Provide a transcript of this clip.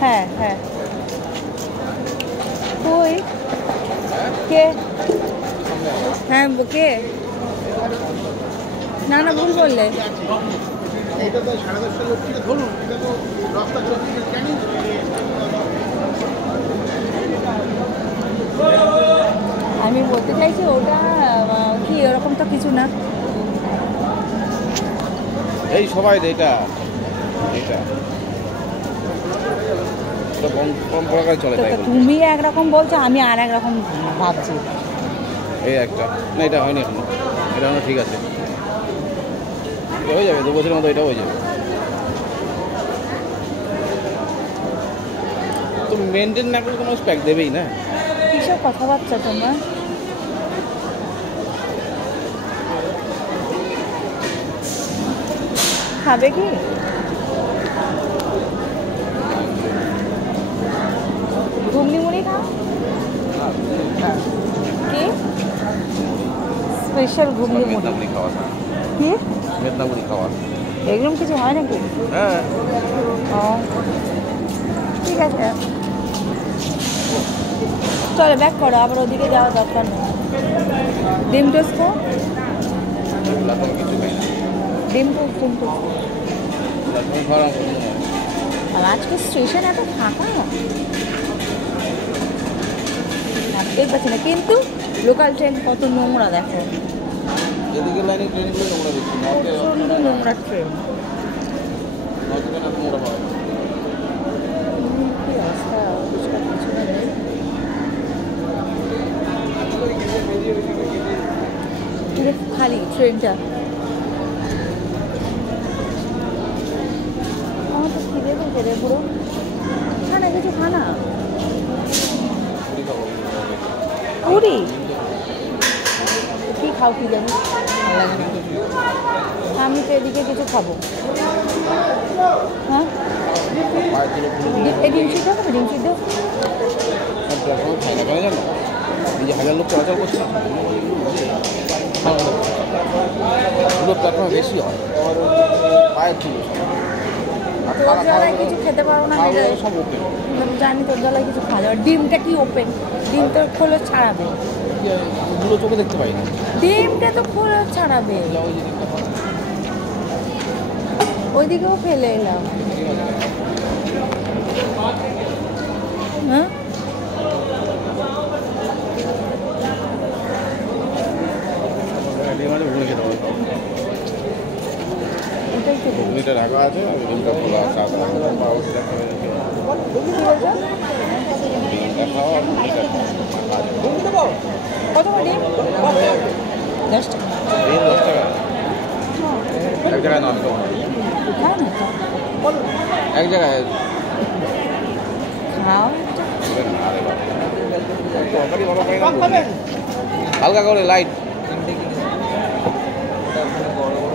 হ্যাঁ হ্যাঁ কই কে হ্যাঁ কে না না ভুল বললে আমি বলতে চাইছি ওটা কি ওরকম তো কিছু না এই সবাই এটা এটা পরম্পরা চলে যায় তুমি একরকম বলছো আমি আর একরকম ভাবছি এই একটা না এটা হয়নি এখনো এটা এখনো ঠিক আছে হয়ে যাবে 2 বছরের মতো এটা হয়ে যাবে তো মেনটেন না করলে তোমার স্প্যাক দেবেই না কিসব কথাবার্তা তোমার খাবে কি ঘুগনি মুড়ি খাও কি স্পেশাল ঘুগনি মুড়ি খাওয়া কি মেদনাপুরি খাওয়া এগুলো কিছু হয় নাকি হ্যাঁ ও ঠিক আছে চলো ব্যাক করো আবার ওদিকে যাওয়া দরকার নেই ডিম টোস্ট খাও কিছু খাই না ডিম টোস্ট আর আজকে স্টেশন এত ফাঁকা ভাবতেই পারছি না কিন্তু লোকাল ট্রেন কত নোংরা দেখো এদিকে লাইনে ট্রেনগুলো নোংরা বেশি প্রচণ্ড নোংরা ট্রেন নোংরা পাওয়া যায় কি অবস্থা পরিষ্কার কিছু নেই খালি ট্রেনটা আমার তো খিদে পেয়েছে রে পুরো খানা কিছু খানা পুরি কি খাও কি জানি আমি তো এদিকে কিছু খাবো হ্যাঁ এই ডিম সিদ্ধ হবে ডিম সিদ্ধ খাই না কেন জানো এই যে 1000 লোক চলাচল করছে পুরো প্ল্যাটফর্মে বেশি হয় পায়ের ছিল তোর জ্বালায় কিছু খেতে পারো না সব ওকে জানি তোর জ্বালায় কিছু খাওয়া যাবে ডিমটা কি ওপেন ডিম তো খোলো ছাড়াবে দুটো চোখে দেখতে পাই না ডিমটা তো খোলো ছাড়াবে ওইদিকেও ফেলে এলাম হ্যাঁ এটাই তো ঘুগনিটা রাখা আছে ডিমটা খোলা আছে ডিমটা খাওয়া কত ডিম 10 টাকা ডিম 10 টাকা এক জায়গায় নষ্ট এক জায়গায় খাও হালকা করে লাইট বড় বড়